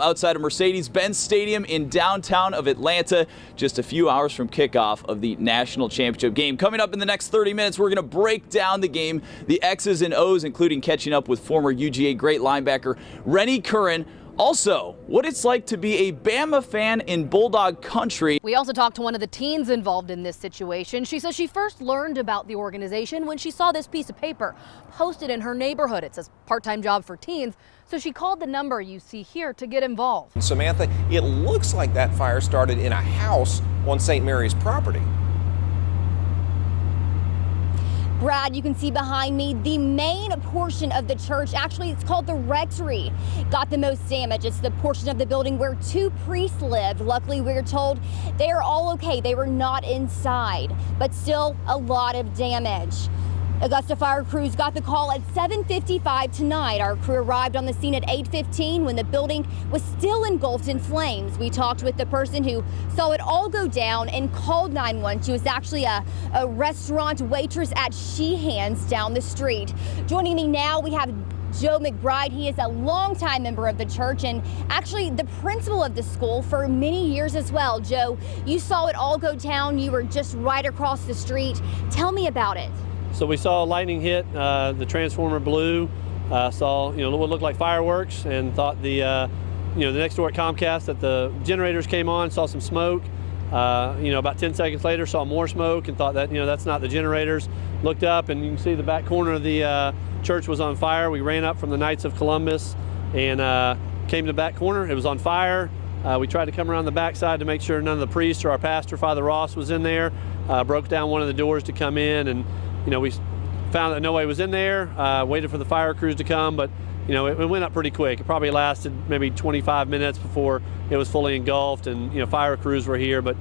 Outside of Mercedes-Benz Stadium in downtown of Atlanta, just a few hours from kickoff of the national championship game. Coming up in the next 30 minutes, we're going to break down the game, the X's and O's, including catching up with former UGA great linebacker Rennie Curran. Also, what it's like to be a Bama fan in Bulldog country. We also talked to one of the teens involved in this situation. She says she first learned about the organization when she saw this piece of paper posted in her neighborhood. It says part-time job for teens. So she called the number you see here to get involved. Samantha, it looks like that fire started in a house on St. Mary's property. Brad, you can see behind me the main portion of the church. Actually, it's called the rectory. Got the most damage. It's the portion of the building where two priests lived. Luckily, we're told they are all okay. They were not inside, but still a lot of damage. Augusta fire crews got the call at 7:55 tonight. Our crew arrived on the scene at 8:15 when the building was still engulfed in flames. We talked with the person who saw it all go down and called 911. She was actually a restaurant waitress at Sheehan's down the street. Joining me now, we have Joe McBride. He is a longtime member of the church and actually the principal of the school for many years as well. Joe, you saw it all go down. You were just right across the street. Tell me about it. So we saw lightning hit, the transformer blew, saw what looked like fireworks, and thought the next door at Comcast that the generators came on, saw some smoke. About 10 seconds later saw more smoke and thought that that's not the generators. Looked up and you can see the back corner of the church was on fire. We ran up from the Knights of Columbus and came to the back corner. It was on fire. We tried to come around the backside to make sure none of the priests or our pastor, Father Ross, was in there. Broke down one of the doors to come in, and we found that nobody was in there, waited for the fire crews to come, but it went up pretty quick. It probably lasted maybe 25 minutes before it was fully engulfed, and fire crews were here, but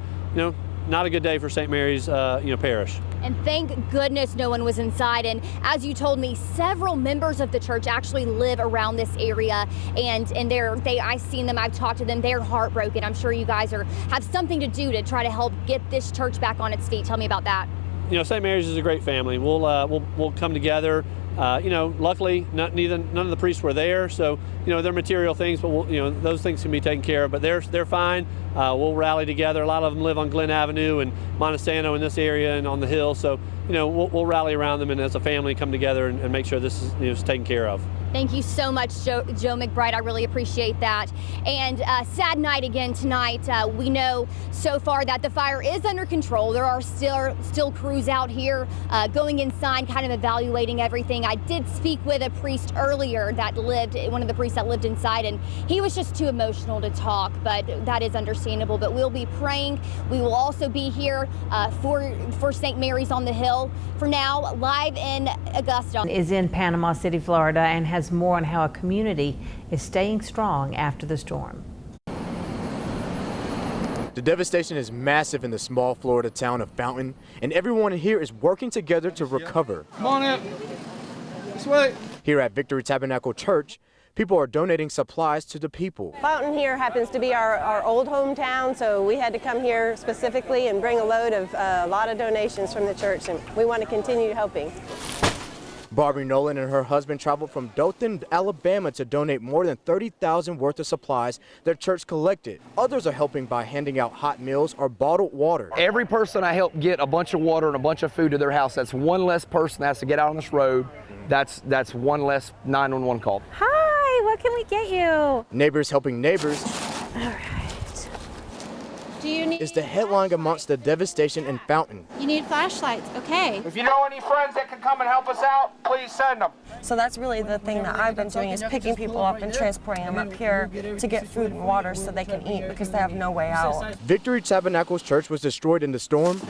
not a good day for St. Mary's parish. And thank goodness no one was inside. And as you told me, several members of the church actually live around this area, and I've seen them, I've talked to them, they're heartbroken. I'm sure you guys have something to do to try to help get this church back on its feet. Tell me about that. St. Mary's is a great family. We'll come together. Luckily, none of the priests were there, so they're material things, but those things can be taken care of. But they're fine. We'll rally together. A lot of them live on Glen Avenue and Montesano in this area and on the hill, so we'll rally around them and as a family come together and make sure this is taken care of. Thank you so much, Joe McBride. I really appreciate that. And sad night again tonight. We know so far that the fire is under control. There are still crews out here going inside, kind of evaluating everything. I did speak with a priest earlier one of the priests that lived inside, and he was just too emotional to talk, but that is understandable. But we'll be praying. We will also be here for St. Mary's on the Hill. For now, live in Augusta. Is in Panama City, Florida, and has more on how a community is staying strong after the storm. The devastation is massive in the small Florida town of Fountain, and everyone here is working together to recover. Come on in. This way. Here at Victory Tabernacle Church, people are donating supplies to the people. Fountain here happens to be our old hometown, so we had to come here specifically and bring a load of a lot of donations from the church, and we want to continue helping. Barbie Nolan and her husband traveled from Dothan, Alabama to donate more than $30,000 worth of supplies their church collected. Others are helping by handing out hot meals or bottled water. Every person I help get a bunch of water and a bunch of food to their house, that's one less person that has to get out on this road. That's one less 911 call. Hi, what can we get you? Neighbors helping neighbors. All right. Do you need is the headline amongst the devastation in Fountain. You need flashlights, okay. If you know any friends that can come and help us out, please send them. So that's really the thing that I've been doing, is picking people up and transporting them up here to get food and water so they can eat, because they have no way out. Victory Tabernacle's church was destroyed in the storm,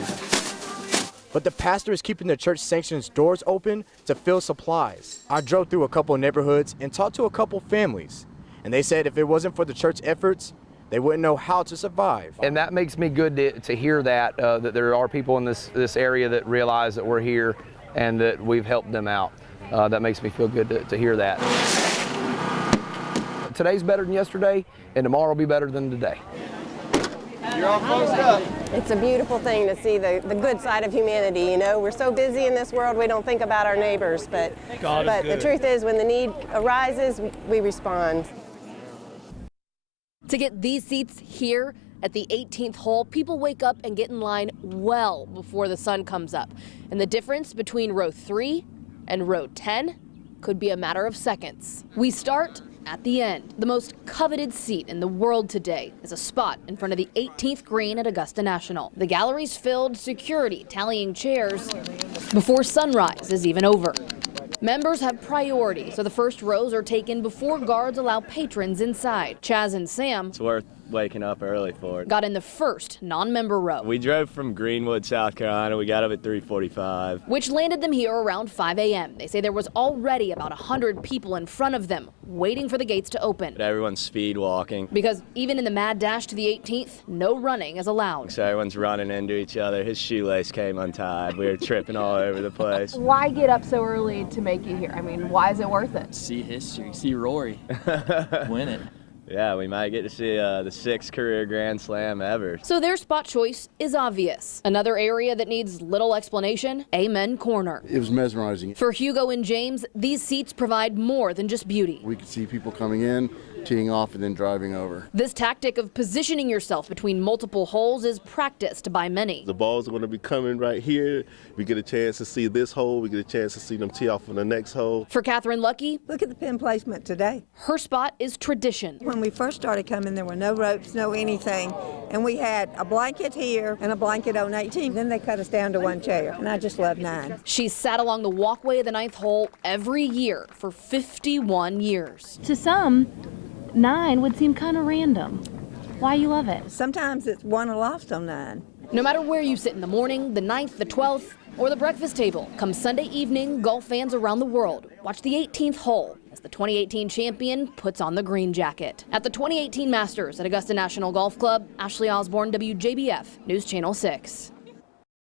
but the pastor is keeping the church sanctions doors open to fill supplies. I drove through a couple neighborhoods and talked to a couple families, and they said if it wasn't for the church efforts, they wouldn't know how to survive. And that makes me good to hear that there are people in this area that realize that we're here and that we've helped them out. That makes me feel good to hear that. Today's better than yesterday, and tomorrow will be better than today. You're all closed up. It's a beautiful thing to see the good side of humanity. We're so busy in this world, we don't think about our neighbors, but the truth is, when the need arises, we respond. To get these seats here at the 18th hole, people wake up and get in line well before the sun comes up. And the difference between row 3 and row 10 could be a matter of seconds. We start at the end. The most coveted seat in the world today is a spot in front of the 18th green at Augusta National. The gallery's filled, security tallying chairs before sunrise is even over. Members have priority, so the first rows are taken before guards allow patrons inside. Chaz and Sam, it's worth waking up early for it, got in the first non-member row. We drove from Greenwood, South Carolina. We got up at 3:45, which landed them here around 5 a.m. They say there was already about 100 people in front of them waiting for the gates to open. But everyone's speed walking. Because even in the mad dash to the 18th, no running is allowed. So everyone's running into each other. His shoelace came untied. We were tripping all over the place. Why get up so early to make you here? I mean, why is it worth it? See history, see Rory win it. Yeah, we might get to see the 6th career Grand Slam ever. So their spot choice is obvious. Another area that needs little explanation, Amen Corner. It was mesmerizing. For Hugo and James, these seats provide more than just beauty. We could see people coming in, teeing off, and then driving over. This tactic of positioning yourself between multiple holes is practiced by many. The balls are going to be coming right here. We get a chance to see this hole. We get a chance to see them tee off on the next hole. For Catherine Lucky, look at the pin placement today. Her spot is tradition. When we first started coming, there were no ropes, no anything. And we had a blanket here and a blanket on 18. Then they cut us down to one chair. And I just love 9. She's sat along the walkway of the 9th hole every year for 51 years. To some, 9 would seem kind of random. Why you love it? Sometimes it's won or lost on 9. No matter where you sit in the morning, the 9th, the 12th, or the breakfast table, come Sunday evening, golf fans around the world watch the 18th hole as the 2018 champion puts on the green jacket. At the 2018 Masters at Augusta National Golf Club, Ashley Osborne, WJBF, News Channel 6.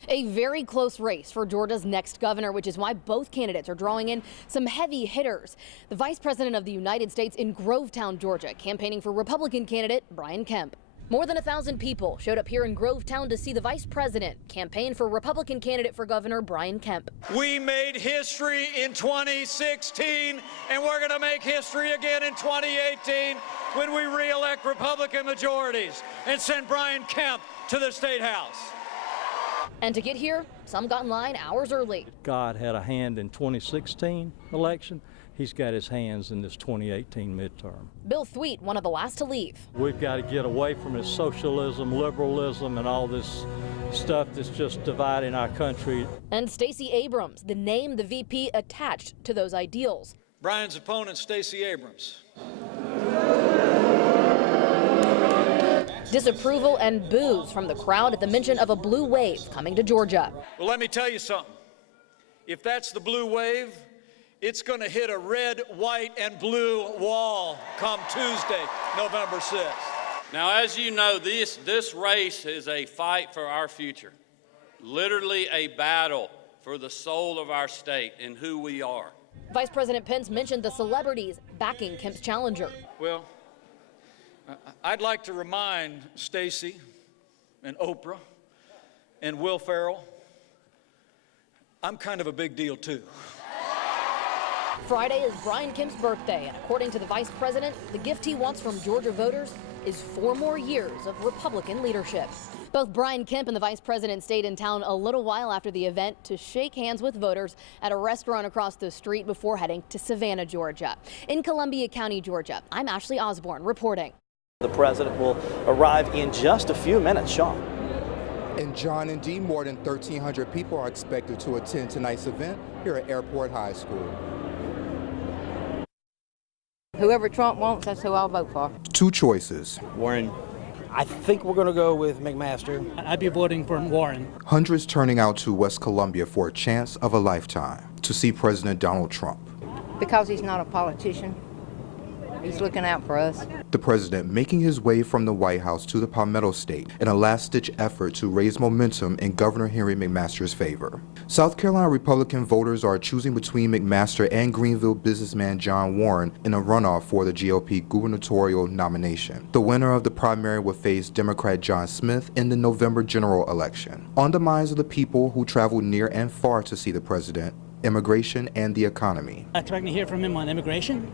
A very close race for Georgia's next governor, which is why both candidates are drawing in some heavy hitters. The Vice President of the United States in Grovetown, Georgia, campaigning for Republican candidate Brian Kemp. More than 1,000 people showed up here in Grovetown to see the Vice President campaign for Republican candidate for Governor Brian Kemp. We made history in 2016, and we're going to make history again in 2018 when we re-elect Republican majorities and send Brian Kemp to the State House. And to get here, some got in line hours early. God had a hand in 2016 election. He's got his hands in this 2018 midterm. Bill Thweet, one of the last to leave. We've got to get away from this socialism, liberalism, and all this stuff that's just dividing our country. And Stacey Abrams, the name the VP attached to those ideals. Brian's opponent, Stacey Abrams. Disapproval and boos from the crowd at the mention of a blue wave coming to Georgia. Well, let me tell you something. If that's the blue wave, it's going to hit a red, white, and blue wall come Tuesday, November 6th. Now, as you know, this race is a fight for our future, literally a battle for the soul of our state and who we are. Vice President Pence mentioned the celebrities backing Kemp's challenger. Well, I'd like to remind Stacey and Oprah and Will Ferrell, I'm kind of a big deal too. Friday is Brian Kemp's birthday, and according to the Vice President, the gift he wants from Georgia voters is 4 more years of Republican leadership. Both Brian Kemp and the Vice President stayed in town a little while after the event to shake hands with voters at a restaurant across the street before heading to Savannah, Georgia. In Columbia County, Georgia, I'm Ashley Osborne reporting. The president will arrive in just a few minutes. Sean. In John and D, more than 1,300 people are expected to attend tonight's event here at Airport High School. Whoever Trump wants, that's who I'll vote for. 2 choices. Warren. I think we're going to go with McMaster. I'd be voting for Warren. Hundreds turning out to West Columbia for a chance of a lifetime to see President Donald Trump. Because he's not a politician. He's looking out for us. The president making his way from the White House to the Palmetto State in a last-ditch effort to raise momentum in Governor Henry McMaster's favor. South Carolina Republican voters are choosing between McMaster and Greenville businessman John Warren in a runoff for the GOP gubernatorial nomination. The winner of the primary will face Democrat John Smith in the November general election. On the minds of the people who traveled near and far to see the president, immigration and the economy. I'm expecting to hear from him on immigration.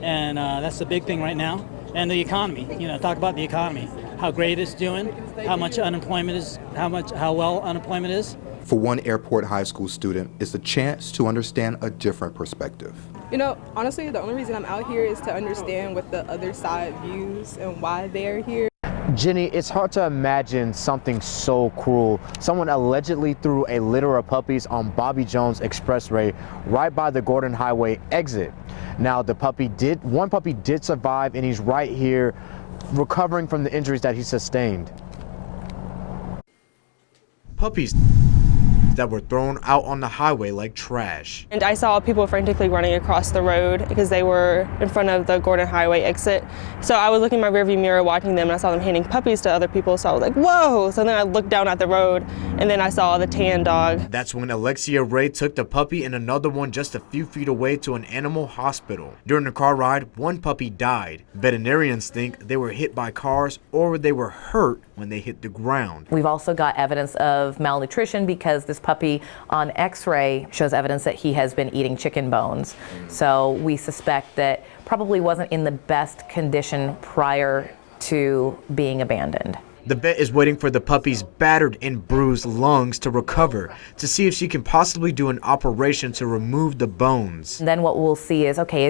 And that's the big thing right now. And the economy, talk about the economy, how great it's doing, how much unemployment is, how well unemployment is. For one Airport High School student, it's a chance to understand a different perspective. Honestly, the only reason I'm out here is to understand what the other side views and why they're here. Jenny, it's hard to imagine something so cruel. Someone allegedly threw a litter of puppies on Bobby Jones Expressway right by the Gordon Highway exit. Now, one puppy did survive, and he's right here recovering from the injuries that he sustained. Puppies that were thrown out on the highway like trash. And I saw people frantically running across the road because they were in front of the Gordon Highway exit. So I was looking in my rearview mirror watching them, and I saw them handing puppies to other people, so I was like, whoa! So then I looked down at the road, and then I saw the tan dog. That's when Alexia Ray took the puppy and another one just a few feet away to an animal hospital. During the car ride, one puppy died. Veterinarians think they were hit by cars or they were hurt when they hit the ground. We've also got evidence of malnutrition because this puppy on X-ray shows evidence that he has been eating chicken bones. So we suspect that probably wasn't in the best condition prior to being abandoned. The vet is waiting for the puppy's battered and bruised lungs to recover to see if she can possibly do an operation to remove the bones. And then what we'll see is, okay,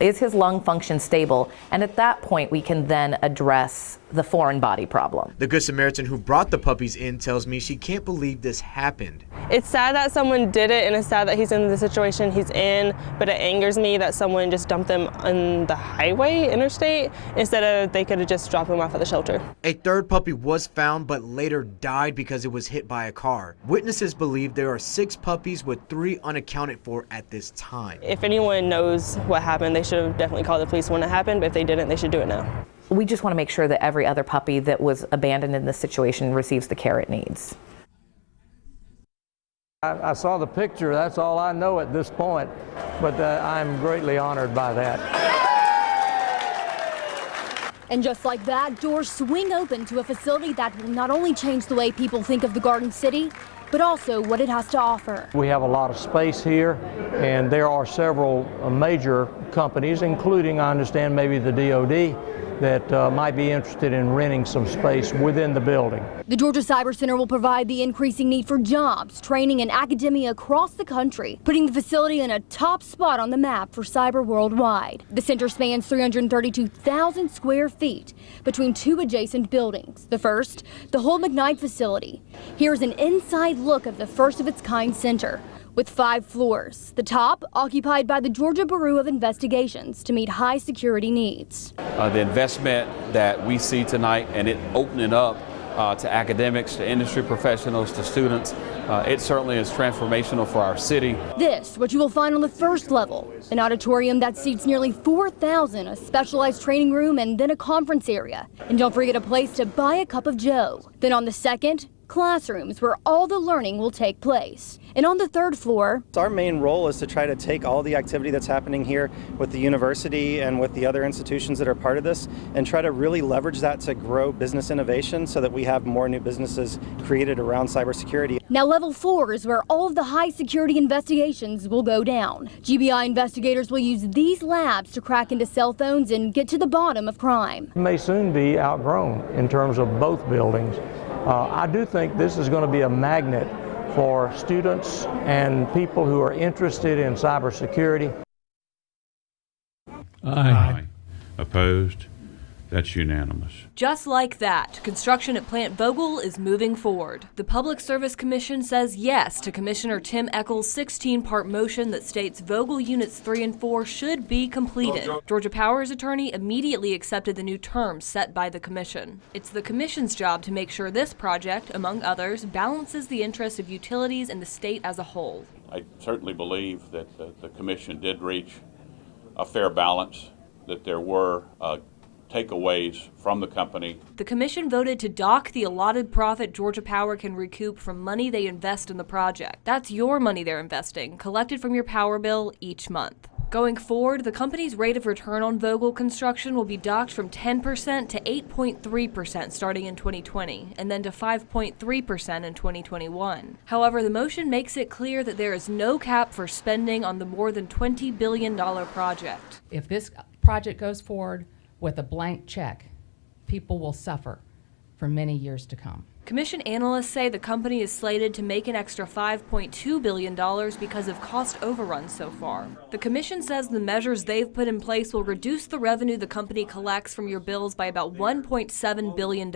is his lung function stable? And at that point, we can then address the foreign body problem. The Good Samaritan who brought the puppies in tells me she can't believe this happened. It's sad that someone did it, and it's sad that he's in the situation he's in, but it angers me that someone just dumped them on the highway, interstate, instead of they could have just dropped them off at the shelter. A third puppy was found but later died because it was hit by a car. Witnesses believe there are 6 puppies with 3 unaccounted for at this time. If anyone knows what happened, they should have definitely called the police when it happened, but if they didn't, they should do it now. We just want to make sure that every other puppy that was abandoned in this situation receives the care it needs. I saw the picture, that's all I know at this point, but I'm greatly honored by that. And just like that, doors swing open to a facility that will not only change the way people think of the Garden City, but also what it has to offer. We have a lot of space here, and there are several major companies, including, I understand, maybe the DOD, that might be interested in renting some space within the building. The Georgia Cyber Center will provide the increasing need for jobs, training, and academia across the country, putting the facility in a top spot on the map for cyber worldwide. The center spans 332,000 square feet between 2 adjacent buildings. The first, the Hull McKnight facility. Here's an inside look of the first of its kind center, with 5 floors. The top occupied by the Georgia Bureau of Investigations to meet high security needs. The investment that we see tonight and it opening up to academics, to industry professionals, to students, it certainly is transformational for our city. This, what you will find on the first level, an auditorium that seats nearly 4,000, a specialized training room, and then a conference area. And don't forget a place to buy a cup of joe. Then on the second, classrooms where all the learning will take place. And on the third floor, our main role is to try to take all the activity that's happening here with the university and with the other institutions that are part of this and try to really leverage that to grow business innovation so that we have more new businesses created around cybersecurity. Now level 4 is where all of the high security investigations will go down. GBI investigators will use these labs to crack into cell phones and get to the bottom of crime. It may soon be outgrown in terms of both buildings. I do think this is going to be a magnet for students and people who are interested in cybersecurity. Aye. Opposed? That's unanimous. Just like that, construction at Plant Vogel is moving forward. The Public Service Commission says yes to Commissioner Tim Echols' 16-part motion that states Vogel Units 3 and 4 should be completed. Georgia Power's attorney immediately accepted the new terms set by the commission. It's the commission's job to make sure this project, among others, balances the interests of utilities and the state as a whole. I certainly believe that the commission did reach a fair balance, that there were takeaways from the company. The commission voted to dock the allotted profit Georgia Power can recoup from money they invest in the project. That's your money they're investing, collected from your power bill each month. Going forward, the company's rate of return on Vogel construction will be docked from 10% to 8.3% starting in 2020, and then to 5.3% in 2021. However, the motion makes it clear that there is no cap for spending on the more than $20 billion project. If this project goes forward, with a blank check, people will suffer for many years to come. Commission analysts say the company is slated to make an extra $5.2 billion because of cost overruns so far. The commission says the measures they've put in place will reduce the revenue the company collects from your bills by about $1.7 billion.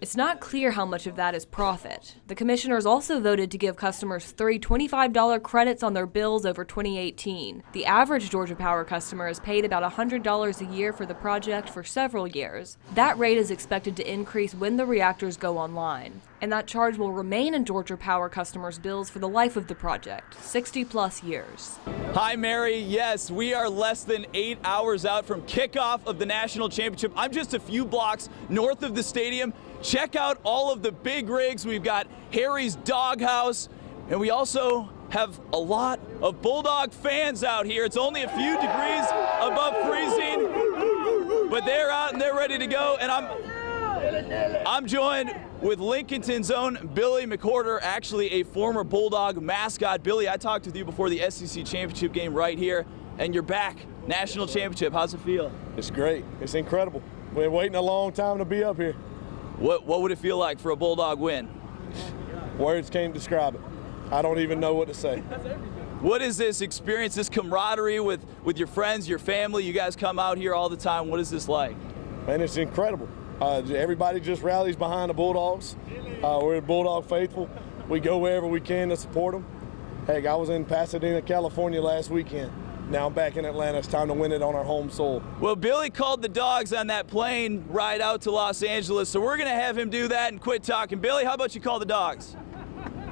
It's not clear how much of that is profit. The commissioners also voted to give customers 3 $25 credits on their bills over 2018. The average Georgia Power customer has paid about $100 a year for the project for several years. That rate is expected to increase when the reactors go online. And that charge will remain in Georgia Power customers' bills for the life of the project, 60+ years. Hi, Mary. Yes, we are less than 8 hours out from kickoff of the national championship. I'm just a few blocks north of the stadium. Check out all of the big rigs. We've got Harry's Doghouse, and we also have a lot of Bulldog fans out here. It's only a few degrees above freezing, but they're out and they're ready to go. And I'm joined with Lincolnton's own Billy McWhorter, actually a former Bulldog mascot. Billy, I talked with you before the SEC championship game right here, and you're back, national championship. How's it feel? It's great. It's incredible. We've been waiting a long time to be up here. What would it feel like for a Bulldog win? Words can't describe it. I don't even know what to say. What is this experience, this camaraderie with your friends, your family? You guys come out here all the time. What is this like? Man, it's incredible. Everybody just rallies behind the Bulldogs. We're Bulldog faithful. We go wherever we can to support them. Heck, I was in Pasadena, California last weekend. Now I'm back in Atlanta. It's time to win it on our home soil. Well, Billy called the Dogs on that plane ride out to Los Angeles, so we're going to have him do that and quit talking. Billy, how about you call the Dogs?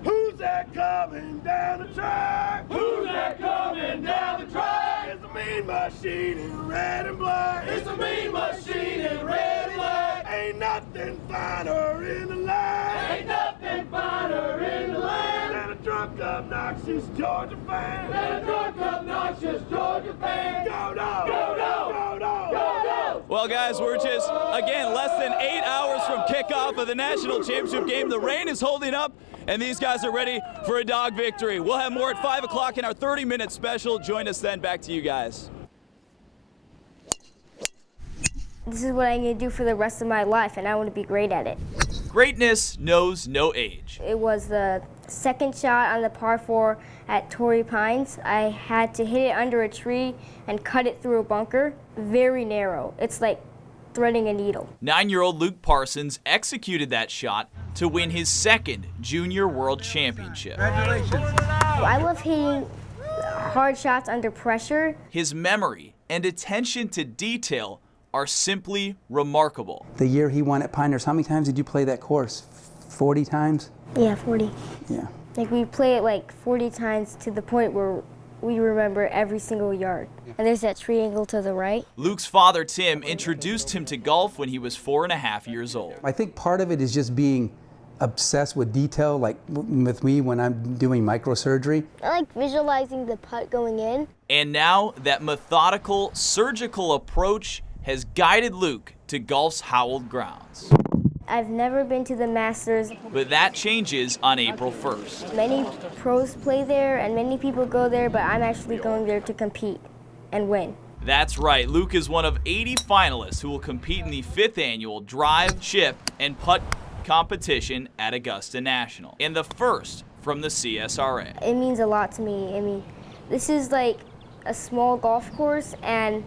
Who's that coming down the track? Who's that coming down the track? It's a mean machine in red and black. It's a mean machine in red and black. Ain't nothing finer in the land. Ain't nothing finer in the land than a drunk, obnoxious Georgia fan. Than a drunk, obnoxious Georgia fan. Go Dogs! Go Dogs! Go Dogs! Go Dogs! Well, guys, we're just, again, less than 8 hours from kickoff of the national championship game. The rain is holding up, and these guys are ready for a Dog victory. We'll have more at 5 o'clock in our 30-minute special. Join us then. Back to you guys. This is what I'm going to do for the rest of my life, and I want to be great at it. Greatness knows no age. It was the second shot on the par 4 at Torrey Pines. I had to hit it under a tree and cut it through a bunker. Very narrow. It's like threading a needle. 9-year-old Luke Parsons executed that shot to win his second Junior World Championship. Congratulations. I love hitting hard shots under pressure. His memory and attention to detail are simply remarkable. The year he won at Pinehurst, how many times did you play that course? 40 times? Yeah, 40. Yeah. Like we play it like 40 times to the point where we remember every single yard. And there's that triangle to the right. Luke's father, Tim, introduced him to golf when he was 4.5 years old. I think part of it is just being obsessed with detail, like with me when I'm doing microsurgery. I like visualizing the putt going in. And now that methodical, surgical approach has guided Luke to golf's hallowed grounds. I've never been to the Masters. But that changes on April 1st. Many pros play there and many people go there, but I'm actually going there to compete and win. That's right, Luke is one of 80 finalists who will compete in the 5th annual drive, chip, and putt competition at Augusta National, and the first from the CSRA. It means a lot to me. I mean, this is like a small golf course, and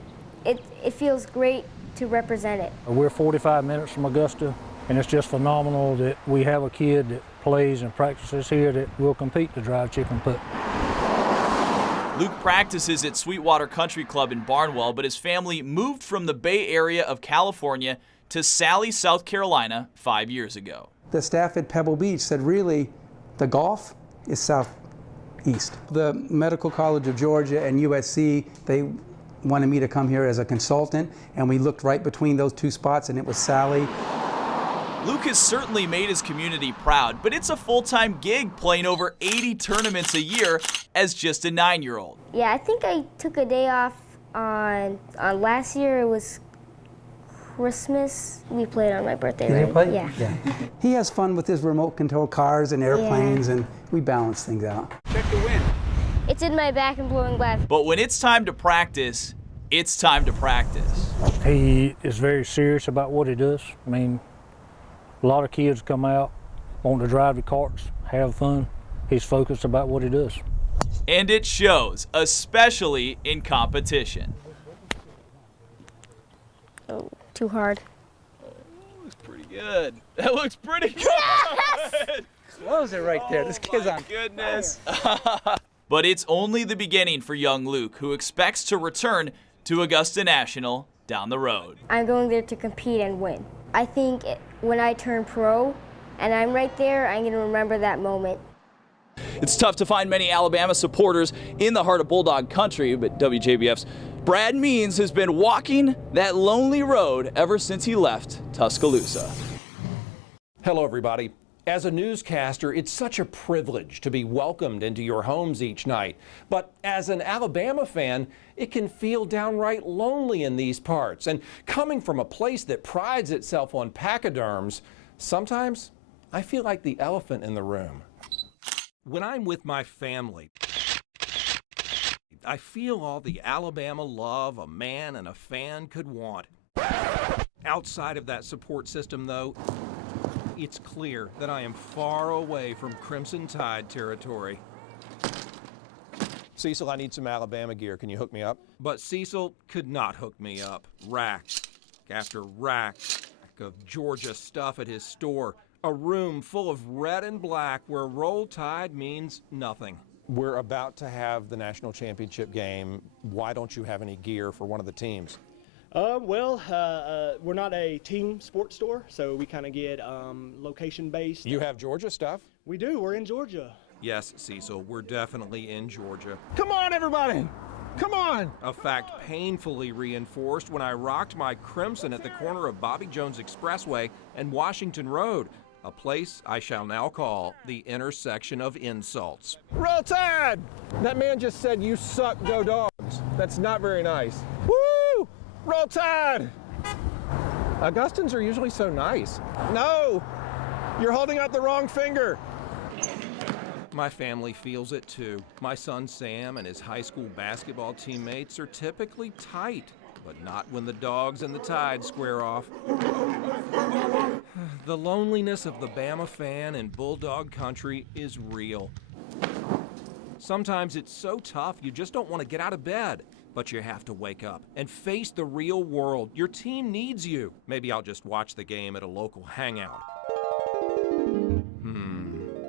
it feels great to represent it. We're 45 minutes from Augusta, and it's just phenomenal that we have a kid that plays and practices here that will compete to drive, chip, and putt. Luke practices at Sweetwater Country Club in Barnwell, but his family moved from the Bay Area of California to Sally, South Carolina 5 years ago. The staff at Pebble Beach said, really, the golf is southeast. The Medical College of Georgia and USC, they wanted me to come here as a consultant, and we looked right between those two spots, and it was Sally. Luke has certainly made his community proud, but it's a full-time gig playing over 80 tournaments a year as just a 9-year-old. Yeah, I think I took a day off on last year. It was Christmas. We played on my birthday, Did right? you play? Yeah. He has fun with his remote control cars and airplanes, and we balance things out. Check the wind. It's in my back and blowing glass. But when it's time to practice, it's time to practice. He is very serious about what he does. I mean, a lot of kids come out wanting to drive the karts, have fun. He's focused about what he does. And it shows, especially in competition. Oh, too hard. Looks pretty good. That looks pretty good. Yes! Close it right there. This kid's on. Goodness. But it's only the beginning for young Luke, who expects to return to Augusta National down the road. I'm going there to compete and win. I think when I turn pro and I'm right there, I'm going to remember that moment. It's tough to find many Alabama supporters in the heart of Bulldog country, but WJBF's Brad Means has been walking that lonely road ever since he left Tuscaloosa. Hello, everybody. As a newscaster, it's such a privilege to be welcomed into your homes each night. But as an Alabama fan, it can feel downright lonely in these parts. And coming from a place that prides itself on pachyderms, sometimes I feel like the elephant in the room. When I'm with my family, I feel all the Alabama love a man and a fan could want. Outside of that support system, though, it's clear that I am far away from Crimson Tide territory. Cecil, I need some Alabama gear. Can you hook me up? But Cecil could not hook me up. Rack after rack of Georgia stuff at his store. A room full of red and black where Roll Tide means nothing. We're about to have the national championship game. Why don't you have any gear for one of the teams? We're not a team sports store, so we kind of get location-based. You have Georgia stuff? We do. We're in Georgia. Yes, Cecil, we're definitely in Georgia. Come on, everybody! Come on! A fact painfully reinforced when I rocked my crimson at the corner of Bobby Jones Expressway and Washington Road, a place I shall now call the intersection of insults. Roll Tide! That man just said, "You suck, go Dogs." That's not very nice. Woo! Roll Tide! Augustans are usually so nice. No! You're holding out the wrong finger. My family feels it too. My son Sam and his high school basketball teammates are typically tight, but not when the Dogs and the Tide square off. The loneliness of the Bama fan in Bulldog country is real. Sometimes it's so tough you just don't want to get out of bed. But you have to wake up and face the real world. Your team needs you. Maybe I'll just watch the game at a local hangout.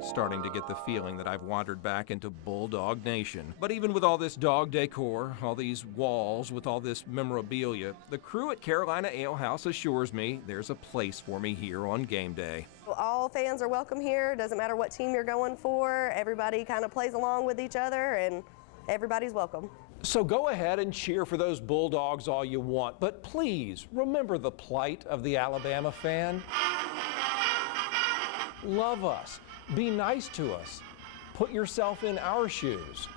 Starting to get the feeling that I've wandered back into Bulldog Nation. But even with all this dog decor, all these walls with all this memorabilia, the crew at Carolina Ale House assures me there's a place for me here on game day. All fans are welcome here. Doesn't matter what team you're going for. Everybody kind of plays along with each other, and everybody's welcome. So go ahead and cheer for those Bulldogs all you want, but please remember the plight of the Alabama fan. Love us. Be nice to us. Put yourself in our shoes.